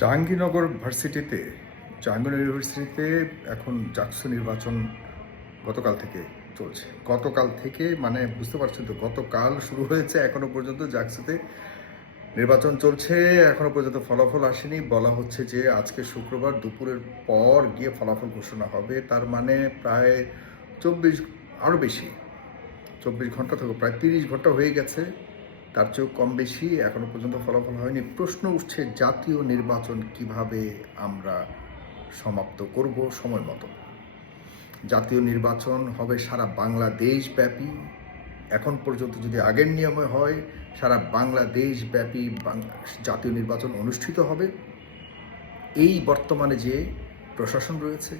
জাহাঙ্গীরনগর ইউনিভার্সিটিতে এখন জাকসু নির্বাচন গতকাল থেকে চলছে। গতকাল থেকে মানে বুঝতে পারছেন তো, গতকাল শুরু হয়েছে, এখনো পর্যন্ত জাকসুতে নির্বাচন চলছে। এখনো পর্যন্ত ফলাফল আসেনি। বলা হচ্ছে যে আজকে শুক্রবার দুপুরের পর গিয়ে ফলাফল ঘোষণা হবে। তার মানে প্রায় 24, আরও বেশি, 24 ঘন্টা থেকে প্রায় 30 ঘন্টা হয়ে গেছে, তার চেয়েও কম বেশি এখনো পর্যন্ত ফলাফল হয়নি। প্রশ্ন উঠছে জাতীয় নির্বাচন কিভাবে আমরা সমাপ্ত করব সময় মতো। জাতীয় নির্বাচন হবে সারা বাংলাদেশ ব্যাপী। এখন পর্যন্ত যদি আগের নিয়মে হয়, সারা বাংলাদেশ ব্যাপী জাতীয় নির্বাচন অনুষ্ঠিত হবে। এই বর্তমানে যে প্রশাসন রয়েছে,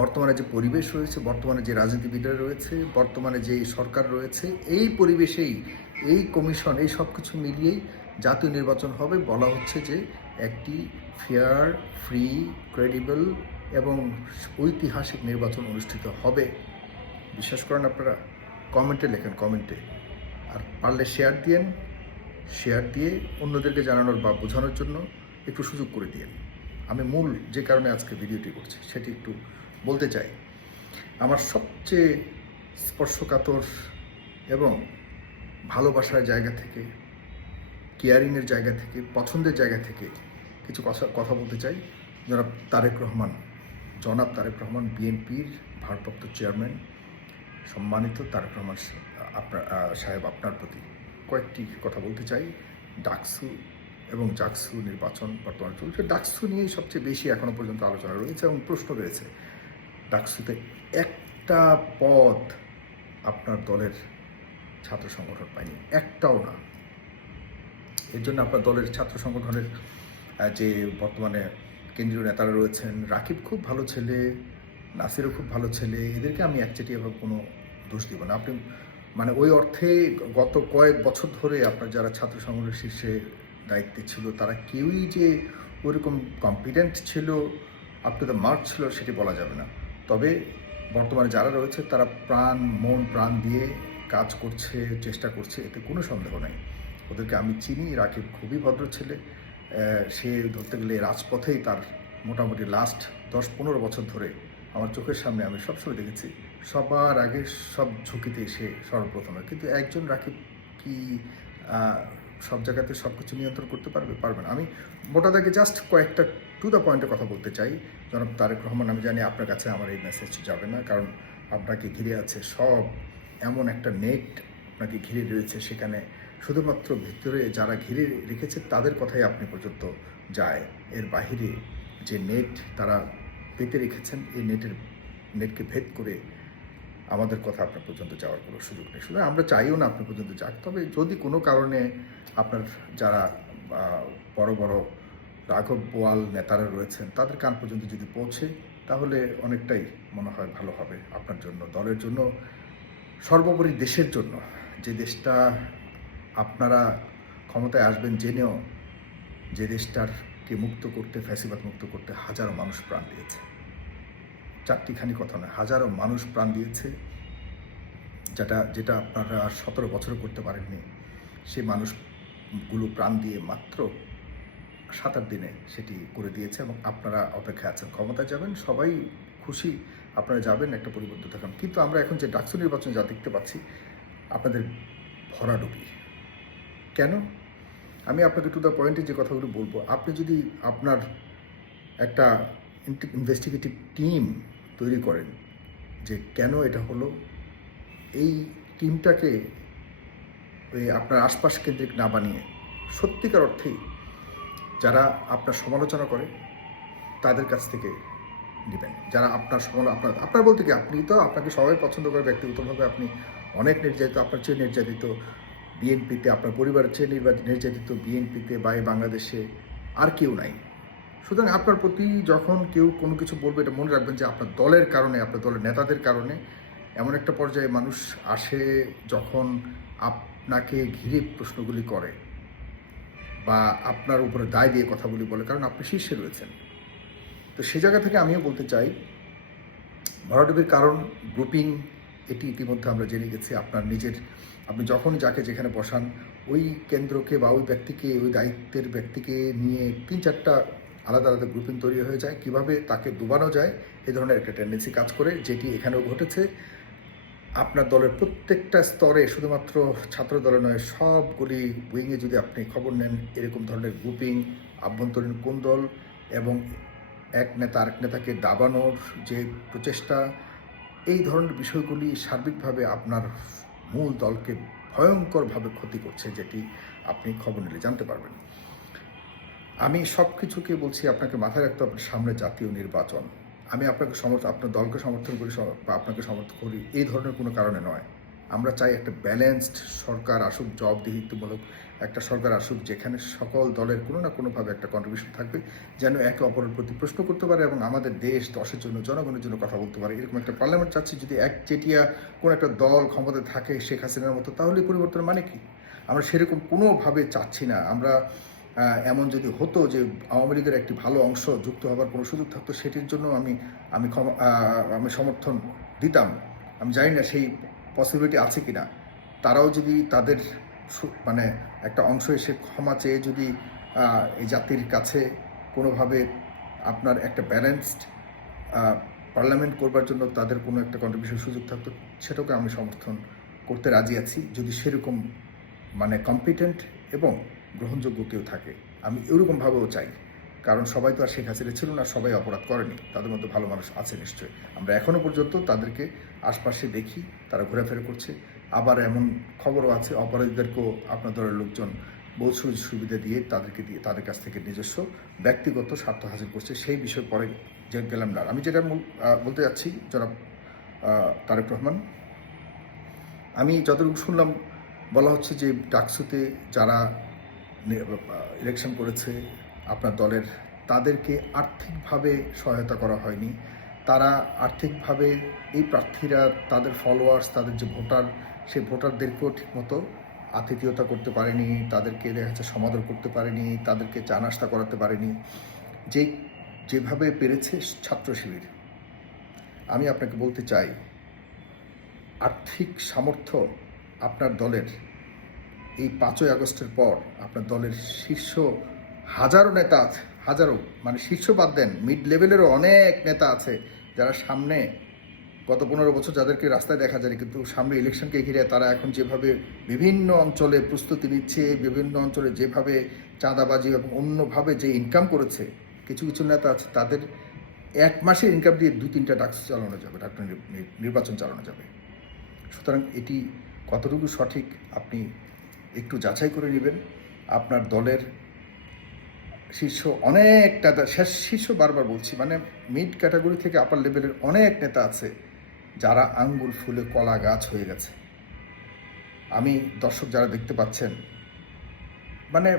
বর্তমানে যে পরিবেশ রয়েছে, বর্তমানে যে রাজনীতিবিদরা রয়েছে, বর্তমানে যে সরকার রয়েছে, এই পরিবেশেই এই কমিশন, এই সব কিছু মিলিয়েই জাতীয় নির্বাচন হবে। বলা হচ্ছে যে একটি ফেয়ার, ফ্রি, ক্রেডিবল এবং ঐতিহাসিক নির্বাচন অনুষ্ঠিত হবে। বিশ্বাস করেন আপনারা? কমেন্টে লেখেন, কমেন্টে। আর পারলে শেয়ার দিয়ে অন্যদেরকে জানানোর বা বোঝানোর জন্য একটু সুযোগ করে দিন। আমি মূল যে কারণে আজকে ভিডিওটি করছি সেটি একটু বলতে চাই। আমার সবচেয়ে স্পর্শকাতর এবং ভালোবাসার জায়গা থেকে, কেয়ারিংয়ের জায়গা থেকে, পছন্দের জায়গা থেকে কিছু কথা বলতে চাই। জনাব তারেক রহমান, বিএনপির ভারপ্রাপ্ত চেয়ারম্যান, সম্মানিত তারেক রহমান সাহেব, আপনার প্রতি কয়েকটি কথা বলতে চাই। ডাকসু এবং জাকসু নির্বাচন বর্তমানে চলছে। ডাকসু নিয়েই সবচেয়ে বেশি এখনো পর্যন্ত আলোচনা রয়েছে এবং প্রশ্ন রয়েছে। ডাকসুতে একটা পদ আপনার দলের ছাত্র সংগঠন পায়নি, একটাও না। এর জন্য আপনার দলের ছাত্র সংগঠনের যে বর্তমানে কেন্দ্রীয় নেতারা রয়েছেন, রাকিব খুব ভালো ছেলে, নাসিরও খুব ভালো ছেলে, এদেরকে আমি একচেটিয়াভাবে কোনো দোষ দিব না। আপনি মানে ওই অর্থে গত কয়েক বছর ধরে আপনার যারা ছাত্র সংগঠনের শীর্ষে দায়িত্বে ছিল, তারা কেউই যে ওইরকম কম্পিটেন্ট ছিল, আপ টু দ্য মার্ক ছিল, সেটি বলা যাবে না। তবে বর্তমানে যারা রয়েছে তারা মন প্রাণ দিয়ে কাজ করছে, চেষ্টা করছে, এতে কোনো সন্দেহ নাই। ওদেরকে আমি চিনি। রাকিব খুবই ভদ্র ছেলে। সে ধরতে গেলে রাজপথেই তার মোটামুটি লাস্ট 10-15 বছর ধরে আমার চোখের সামনে আমি সবসময় দেখেছি সবার আগে সব ঝুঁকিতে সে সর্বপ্রথমে। কিন্তু একজন রাকিব কি সব জায়গাতে সব কিছু নিয়ন্ত্রণ করতে পারবে না? আমি মোটা দাগে জাস্ট কয়েকটা টু দ্য পয়েন্টে কথা বলতে চাই। জনাব তারেক রহমান, আমি জানি আপনার কাছে আমার এই মেসেজ যাবে না, কারণ আপনাকে ঘিরে আছে সব, এমন একটা নেট আপনাকে ঘিরে রয়েছে, সেখানে শুধুমাত্র ভিতরে যারা ঘিরে রেখেছে তাদের কথাই আপনি পর্যন্ত যায়। এর বাহিরে যে নেট তারা পেতে রেখেছেন, এই নেটকে ভেদ করে আমাদের কথা আপনার পর্যন্ত যাওয়ার কোনো সুযোগ নেই। সুতরাং আমরা চাইও না আপনি পর্যন্ত যাক। তবে যদি কোনো কারণে আপনার যারা বড় বড় রাঘব বোয়াল নেতারা রয়েছেন তাদের কান পর্যন্ত যদি পৌঁছে, তাহলে অনেকটাই মনে হয় ভালো হবে আপনার জন্য, দলের জন্য, সর্বোপরি দেশের জন্য। যে দেশটা আপনারা ক্ষমতায় আসবেন জেনেও, যে দেশটাকে মুক্ত করতে, ফ্যাসিবাদ মুক্ত করতে হাজারো মানুষ প্রাণ দিয়েছে। চারটিখানি কথা নয়, হাজারো মানুষ প্রাণ দিয়েছে। যেটা আপনারা 17 বছরও করতে পারেননি, সেই মানুষগুলো প্রাণ দিয়ে মাত্র 7-8 দিনে সেটি করে দিয়েছে এবং আপনারা অপেক্ষায় আছেন। ক্ষমতায় যাবেন, সবাই খুশি, আপনারা যাবেন, একটা পরিবর্তন দেখান। কিন্তু আমরা এখন যে ডাকসু নির্বাচন যা দেখতে পাচ্ছি, আপনাদের ভরাডুবি। কেন? আমি আপনাকে টু দ্য পয়েন্টে যে কথাগুলো বলবো, আপনি যদি আপনার একটা ইনভেস্টিগেটিভ টিম তৈরি করেন যে কেন এটা হলো, এই টিমটাকে ওই আপনার আশপাশ কেন্দ্রিক না বানিয়ে সত্যিকার অর্থেই যারা আপনার সমালোচনা করে তাদের কাছ থেকে নেবেন। যারা আপনার বলতে কি, আপনি তো, আপনাকে সবাই পছন্দ করে ব্যক্তিগতভাবে, আপনি অনেক নির্যাতিত, আপনার চেয়ে নির্যাতিত বিএনপিতে, আপনার পরিবারের চেয়ে নির্যাতিত বিএনপিতে বা বাংলাদেশে আর কেউ নাই। সুতরাং আপনার প্রতি যখন কেউ কোনো কিছু বলবে, এটা মনে রাখবেন যে আপনার দলের কারণে, আপনার দলের নেতাদের কারণে এমন একটা পর্যায়ে মানুষ আসে যখন আপনাকে ঘিরে প্রশ্নগুলি করে বা আপনার উপরে দায় দিয়ে কথাগুলি বলে, কারণ আপনি শীর্ষে রয়েছেন। তো সে জায়গা থেকে আমিও বলতে চাই, ভরাডুবির কারণ গ্রুপিং, এটি ইতিমধ্যে আমরা জেনে গেছি। আপনি যখন যাকে যেখানে বসান, ওই কেন্দ্রকে বা ওই ব্যক্তিকে, ওই দায়িত্বের ব্যক্তিকে নিয়ে 3-4টা আলাদা আলাদা গ্রুপিং তৈরি হয়ে যায়, কিভাবে তাকে ডুবানো যায় এই ধরনের একটা টেন্ডেন্সি কাজ করে, যেটি এখানেও ঘটেছে। আপনার দলের প্রত্যেকটা স্তরে, শুধুমাত্র ছাত্র দলে নয়, সবগুলি উইংয়ে যদি আপনি খবর নেন, এরকম ধরনের গ্রুপিং, আভ্যন্তরীণ কোন্দল এবং এক নেতা আরেক নেতাকে দাবানোর যে প্রচেষ্টা, এই ধরনের বিষয়গুলি সার্বিকভাবে আপনার মূল দলকে ভয়ঙ্করভাবে ক্ষতি করছে, যেটি আপনি খবর নিলে জানতে পারবেন। আমি সব কিছুকে বলছি, আপনাকে মাথায় রাখতে হবে সামনে জাতীয় নির্বাচন। আমি আপনাকে আপনার দলকে সমর্থন করি বা আপনাকে সমর্থন করি এই ধরনের কোনো কারণে নয়। আমরা চাই একটা ব্যালেন্সড সরকার আসুক, জবাবদিহিতামূলক একটা সরকার আসুক, যেখানে সকল দলের কোনো না কোনোভাবে একটা কন্ট্রিবিউশন থাকবে, যেন একে অপরের প্রতি প্রশ্ন করতে পারে এবং আমাদের দেশ দশের জন্য, জনগণের জন্য কথা বলতে পারে। এরকম একটা পার্লামেন্ট চাচ্ছি। যদি একচেটিয়া কোনো একটা দল ক্ষমতায় থাকে শেখ হাসিনার মতো, তাহলে পরিবর্তন মানে কি? আমরা সেরকম কোনোভাবে চাচ্ছি না। আমরা এমন যদি হতো যে আওয়ামী লীগের একটি ভালো অংশ যুক্ত হবার কোনো সুযোগ থাকতো, সেটির জন্য আমি সমর্থন দিতাম। আমি জানি না সেই পসিবিলিটি আছে কি না। তারাও যদি তাদের মানে একটা অংশ এসে ক্ষমা চেয়ে যদি এই জাতির কাছে কোনোভাবে আপনার একটা ব্যালেন্সড পার্লামেন্ট করবার জন্য তাদের কোনো একটা কন্ট্রিবিউশন সুযোগ থাকতো, সেটাকে আমি সমর্থন করতে রাজি আছি, যদি সেরকম মানে কম্পিটেন্ট এবং গ্রহণযোগ্য কেউ থাকে। আমি এরকমভাবেও চাই, কারণ সবাই তো আর শেখ হাসিনা ছিল না, সবাই অপরাধ করেনি, তাদের মধ্যে ভালো মানুষ আছে নিশ্চয়ই। আমরা এখনও পর্যন্ত তাদেরকে আশপাশে দেখি, তারা ঘোরাফেরা করছে। আবার এমন খবরও আছে অপরাধীদেরকেও আপনার দলের লোকজন বহু সুবিধা দিয়ে তাদের কাছ থেকে নিজস্ব ব্যক্তিগত স্বার্থ হাসিল করছে। সেই বিষয় পরে গেলাম না। আমি যেটা বলতে যাচ্ছি, জনাব তারেক রহমান, আমি যতটুকু শুনলাম বলা হচ্ছে যে ডাকসুতে যারা ইলেকশন করেছে আপনার দলের, তাদেরকে আর্থিকভাবে সহায়তা করা হয়নি। তারা আর্থিকভাবে এই প্রার্থীরা, তাদের ফলোয়ার্স, তাদের যে ভোটার, সেই ভোটারদেরকেও ঠিকমতো আতিথেয়তা করতে পারেনি, তাদেরকে দেখা যাচ্ছে সমাদর করতে পারেনি, তাদেরকে চা নাস্তা করাতে পারেনি যেভাবে পেরেছে ছাত্র শিবির। আমি আপনাকে বলতে চাই, আর্থিক সামর্থ্য আপনার দলের এই 5ই আগস্টের পর আপনার দলের শীর্ষ হাজারো নেতা আছে, হাজারো, মানে শীর্ষ বাদ দেন, মিড লেভেলেরও অনেক নেতা আছে যারা সামনে গত 15 বছর যাদেরকে রাস্তায় দেখা যায়, কিন্তু সামনে ইলেকশনকে ঘিরে তারা এখন যেভাবে বিভিন্ন অঞ্চলে প্রস্তুতি নিচ্ছে, বিভিন্ন অঞ্চলে যেভাবে চাঁদাবাজি এবং অন্যভাবে যে ইনকাম করেছে, কিছু কিছু নেতা আছে তাদের 1 মাসের ইনকাম দিয়ে 2-3টা ডাকসু চালানো যাবে, ডাক্তার নির্বাচন চালানো যাবে। সুতরাং এটি কতটুকু সঠিক আপনি একটু যাচাই করে নেবেন। আপনার দলের শীর্ষ অনেক নেতা, শীর্ষ বারবার বলছি, মানে মিড ক্যাটাগরি থেকে আপার লেভেলের অনেক নেতা আছে যারা আঙ্গুল ফুলে কলা গাছ হয়ে গেছে। আমি দর্শক যারা দেখতে পাচ্ছেন, মানে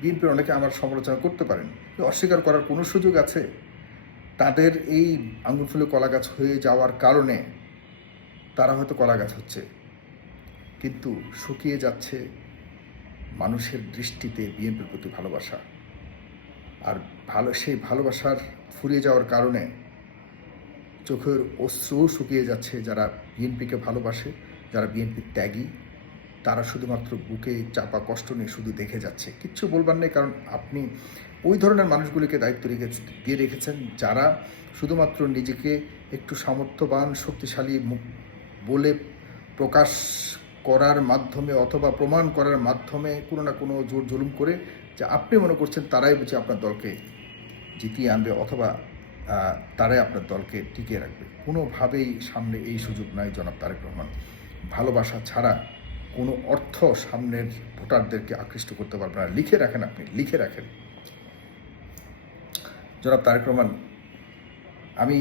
বিএনপির অনেকে আমার সমালোচনা করতে পারেন, অস্বীকার করার কোনো সুযোগ আছে? তাদের এই আঙ্গুল ফুলে কলা গাছ হয়ে যাওয়ার কারণে তারা হয়তো কলা গাছ হচ্ছে, কিন্তু শুকিয়ে যাচ্ছে মানুষের দৃষ্টিতে বিএনপির প্রতি ভালোবাসা। আর সেই ভালোবাসার ফুরিয়ে যাওয়ার কারণে চোখের অশ্রুও শুকিয়ে যাচ্ছে যারা বিএনপিকে ভালোবাসে, যারা বিএনপির ত্যাগী। তারা শুধুমাত্র বুকে চাপা কষ্ট নিয়ে শুধু দেখে যাচ্ছে, কিচ্ছু বলবার নেই। কারণ আপনি ওই ধরনের মানুষগুলিকে দায়িত্ব দিয়ে রেখেছেন যারা শুধুমাত্র নিজেকে একটু সামর্থ্যবান, শক্তিশালী বলে প্রকাশ করার মাধ্যমে অথবা প্রমাণ করার মাধ্যমে কোনো না কোনো জোর জুলুম করে, যে আপনি মনে করছেন তারাই বুঝে আপনার দলকে জিতিয়ে আনবে অথবা তারাই আপনার দলকে টিকিয়ে রাখবে। কোনোভাবেই সামনে এই সুযোগ নাই জনাব তারেক রহমান। ভালোবাসা ছাড়া কোনো অর্থ সামনের ভোটারদেরকে আকৃষ্ট করতে পারবে না। লিখে রাখেন, আপনি লিখে রাখেন জনাব তারেক রহমান। আমি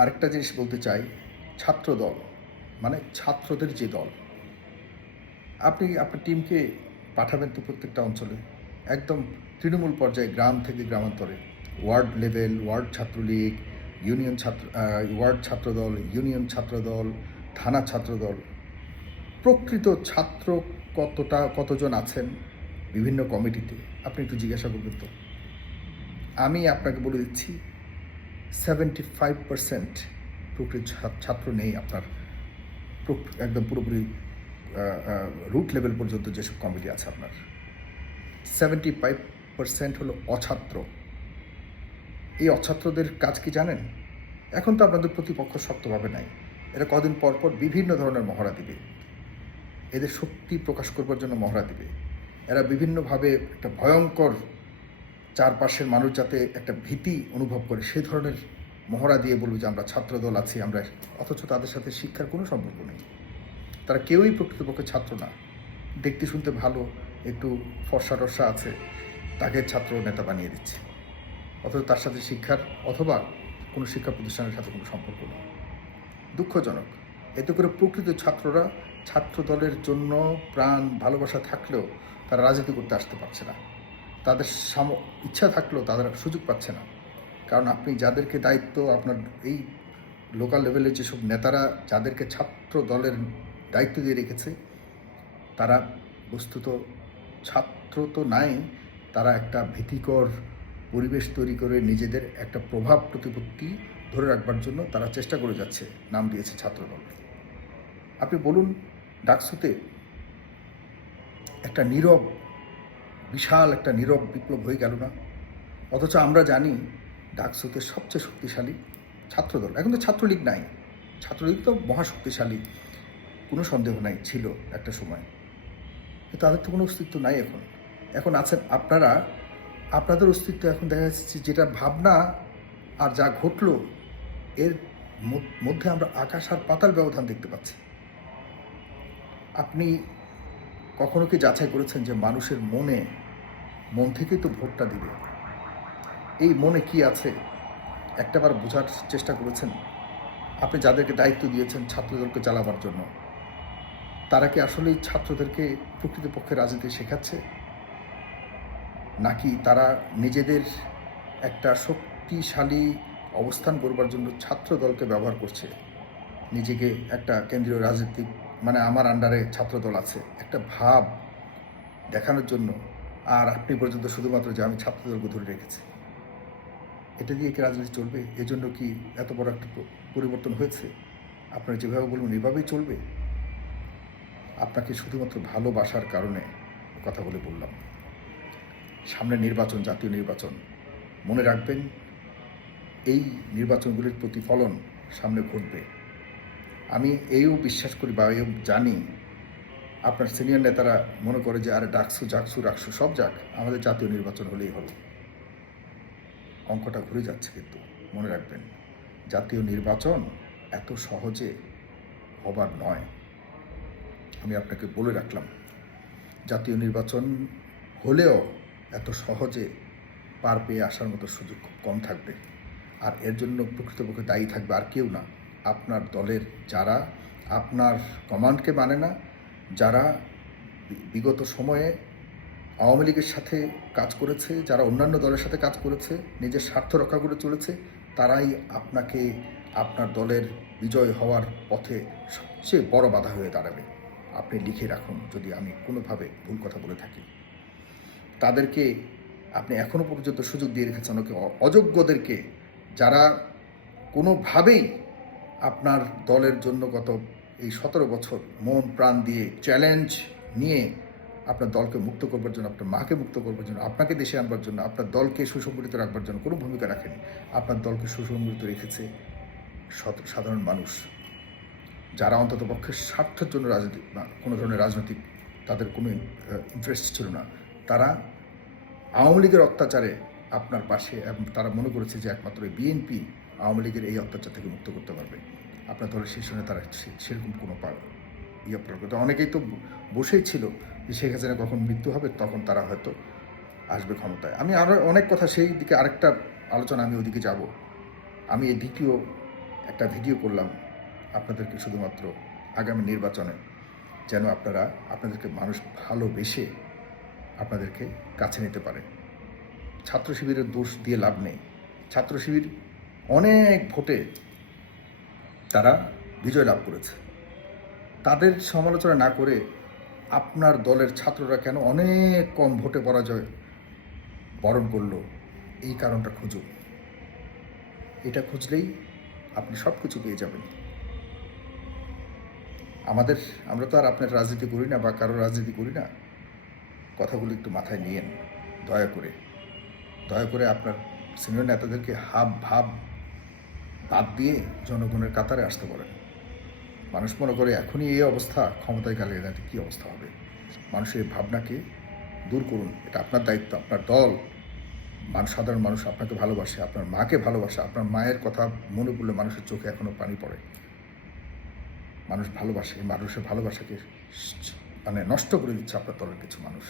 আরেকটা জিনিস বলতে চাই, ছাত্র দল মানে ছাত্রদের যে দল, আপনি আপনার টিমকে পাঠাবেন তো প্রত্যেকটা অঞ্চলে, একদম তৃণমূল পর্যায়ে, গ্রাম থেকে গ্রামান্তরে, ward level, ward Chhatra League, union ward Chhatra Dal, union Chhatra Dal, থানা ছাত্রদল। প্রকৃত ছাত্র কতজন আছেন বিভিন্ন কমিটিতে আপনি একটু জিজ্ঞাসা করবেন তো। আমি আপনাকে বলে দিচ্ছি 75% প্রকৃত ছাত্র নেই আপনার একদম পুরোপুরি রুট লেভেল পর্যন্ত যেসব কমিটি আছে আপনার। 90% হলো অছাত্র। এই অছাত্রদের কাজ কি জানেন? এখন তো আপনাদের প্রতিপক্ষ শক্তভাবে নাই। এরা কদিন পর পর বিভিন্ন ধরনের মহড়া দিবে। এদের শক্তি প্রকাশ করবার জন্য মহড়া দিবে। এরা বিভিন্নভাবে একটা ভয়ঙ্কর, চারপাশের মানুষ যাতে একটা ভীতি অনুভব করে সেই ধরনের মহড়া দিয়ে বলবে যে আমরা ছাত্রদল আছি, আমরা, অথচ তাদের সাথে শিক্ষার কোনো সম্পর্ক নেই। তারা কেউই প্রকৃতপক্ষে ছাত্র না। দেখতে শুনতে ভালো, একটু ফর্সা টর্সা আছে, তাকে ছাত্র নেতা বানিয়ে দিচ্ছে, অথচ তার সাথে শিক্ষার অথবা কোনো শিক্ষা প্রতিষ্ঠানের সাথে কোনো সম্পর্ক নেই। দুঃখজনক। এতে করে প্রকৃত ছাত্ররা ছাত্র দলের জন্য প্রাণ ভালোবাসা থাকলেও তারা রাজনীতি করতে আসতে পারছে না। তাদের ইচ্ছা থাকলেও তারা সুযোগ পাচ্ছে না। কারণ আপনি যাদেরকে দায়িত্ব, আপনার এই লোকাল লেভেলের যেসব নেতারা যাদেরকে ছাত্র দলের দায়িত্ব দিয়ে রেখেছে, তারা বস্তুত ছাত্র তো নাই, তারা একটা ভীতিকর পরিবেশ তৈরি করে নিজেদের একটা প্রভাব প্রতিপত্তি ধরে রাখবার জন্য তারা চেষ্টা করে যাচ্ছে, নাম দিয়েছে ছাত্রদল। আপনি বলুন, ডাকসুতে একটা নীরব, বিশাল একটা নীরব বিপ্লব হয়ে গেল না? অথচ আমরা জানি ডাকসুতে সবচেয়ে শক্তিশালী ছাত্রদল। এখন তো ছাত্রলীগ নাই, ছাত্রলীগ তো মহাশক্তিশালী, কোনো সন্দেহ নাই, ছিল একটা সময়, কিন্তু তাদের তো কোনো অস্তিত্ব নাই। এখন আছেন আপনারা, আপনাদের অস্তিত্ব এখন দেখা যাচ্ছে যেটা ভাবনা আর যা ঘটলো এর মধ্যে আমরা আকাশ আর পাতাল ব্যবধান দেখতে পাচ্ছি। আপনি কখনো কি যাচাই করেছেন যে মানুষের মন থেকেই তো ভোটটা দিবে, এই মনে কি আছে একটাবার বোঝার চেষ্টা করেছেন? আপনি যাদেরকে দায়িত্ব দিয়েছেন ছাত্রদলকে চালাবার জন্য, তারা কি আসলেই ছাত্রদেরকে প্রকৃতপক্ষে রাজনীতি শেখাচ্ছে, নাকি তারা নিজেদের একটা শক্তিশালী অবস্থান করবার জন্য ছাত্র দলকে ব্যবহার করছে, নিজেকে একটা কেন্দ্রীয় রাজনীতিক, মানে আমার আন্ডারে ছাত্রদল আছে, একটা ভাব দেখানোর জন্য? আর আপনি পর্যন্ত শুধুমাত্র যে আমি ছাত্রদলকে ধরে রেখেছি, এটা দিয়ে কি রাজনীতি চলবে? এজন্য কি এত বড় একটা পরিবর্তন হয়েছে? আপনারা যেভাবে বলবেন এভাবেই চলবে? আপনাকে শুধুমাত্র ভালোবাসার কারণে কথা বলে বললাম। সামনে নির্বাচন, জাতীয় নির্বাচন, মনে রাখবেন এই নির্বাচনগুলির প্রতিফলন সামনে ঘটবে। আমি এইও বিশ্বাস করি বা এও জানি, আপনার সিনিয়র নেতারা মনে করে যে আরে ডাকসু রাকসু সব যাক, আমাদের জাতীয় নির্বাচন হলেই হলো। অঙ্কটা ঘুরে যাচ্ছে, কিন্তু মনে রাখবেন জাতীয় নির্বাচন এত সহজে হবার নয়। আমি আপনাকে বলে রাখলাম, জাতীয় নির্বাচন হলেও এত সহজে পার পেয়ে আসার মতো সুযোগ খুব কম থাকবে। আর এর জন্য প্রকৃতপক্ষে দায়ী থাকবে আর কেউ না, আপনার দলের যারা আপনার কমান্ডকে মানে না, যারা বিগত সময়ে আওয়ামী লীগের সাথে কাজ করেছে, যারা অন্যান্য দলের সাথে কাজ করেছে, নিজের স্বার্থ রক্ষা করে চলেছে, তারাই আপনাকে আপনার দলের বিজয় হওয়ার পথে সবচেয়ে বড় বাধা হয়ে দাঁড়াবে। আপনি লিখে রাখুন যদি আমি কোনোভাবে ভুল কথা বলে থাকি। তাদেরকে আপনি এখনও পর্যন্ত সুযোগ দিয়ে রেখেছেন, ওকে অযোগ্যদেরকে, যারা কোনোভাবেই আপনার দলের জন্য গত এই 17 বছর মন প্রাণ দিয়ে চ্যালেঞ্জ নিয়ে আপনার দলকে মুক্ত করবার জন্য, আপনার মাকে মুক্ত করবার জন্য, আপনাকে দেশে আনবার জন্য, আপনার দলকে সুসংগঠিত রাখবার জন্য কোনো ভূমিকা রাখেনি। আপনার দলকে সুসংগঠিত রেখেছে সাধারণ মানুষ, যারা অন্তত পক্ষে স্বার্থের জন্য রাজনীতি বা কোনো ধরনের রাজনৈতিক তাদের কোনো ইন্টারেস্ট ছিল না। তারা আওয়ামী লীগের অত্যাচারে আপনার পাশে, এবং তারা মনে করেছে যে একমাত্র বিএনপি আওয়ামী লীগের এই অত্যাচার থেকে মুক্ত করতে পারবে। আপনার দলের শীর্ষ নেতারা সেরকম কোনো করতে, অনেকেই তো বসেই ছিল যে শেখ হাসিনা কখন মৃত্যু হবে তখন তারা হয়তো আসবে ক্ষমতায়। আমি আরও অনেক কথা, সেই দিকে আরেকটা আলোচনা, আমি ওদিকে যাব। আমি এই দ্বিতীয় একটা ভিডিও করলাম আপনাদেরকে শুধুমাত্র আগামী নির্বাচনে যেন আপনাদেরকে মানুষ ভালোবেসে আপনাদেরকে কাছে নিতে পারে। ছাত্র শিবিরের দোষ দিয়ে লাভ নেই। ছাত্র শিবির অনেক ভোটে তারা বিজয় লাভ করেছে। তাদের সমালোচনা না করে আপনার দলের ছাত্ররা কেন অনেক কম ভোটে পরাজয় বরণ করলো, এই কারণটা খুঁজুন। এটা খুঁজলেই আপনি সব কিছু পেয়ে যাবেন। আমরা তো আর আপনার রাজনীতি করি না বা কারো রাজনীতি করি না। কথাগুলো একটু মাথায় নিয়েন দয়া করে। দয়া করে আপনার সিনিয়র নেতাদেরকে হাব ভাব বাদ দিয়ে জনগণের কাতারে আসতে বলেন। মানুষ মনে করে এখনই এই অবস্থা, ক্ষমতায় গেলে এনাদের কী অবস্থা হবে। মানুষের এই ভাবনাকে দূর করুন, এটা আপনার দায়িত্ব। আপনার দল, সাধারণ মানুষ আপনাকে ভালোবাসে, আপনার মাকে ভালোবাসে, আপনার মায়ের কথা মনে পড়লে মানুষের চোখে এখনও পানি পড়ে। মানুষ ভালোবাসে, মানুষের ভালোবাসাকে মানে নষ্ট করে দিচ্ছে আপনার দলের কিছু মানুষ।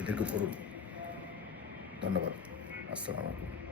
এদেরকে ধরুন। ধন্যবাদ। আসসালামু আলাইকুম।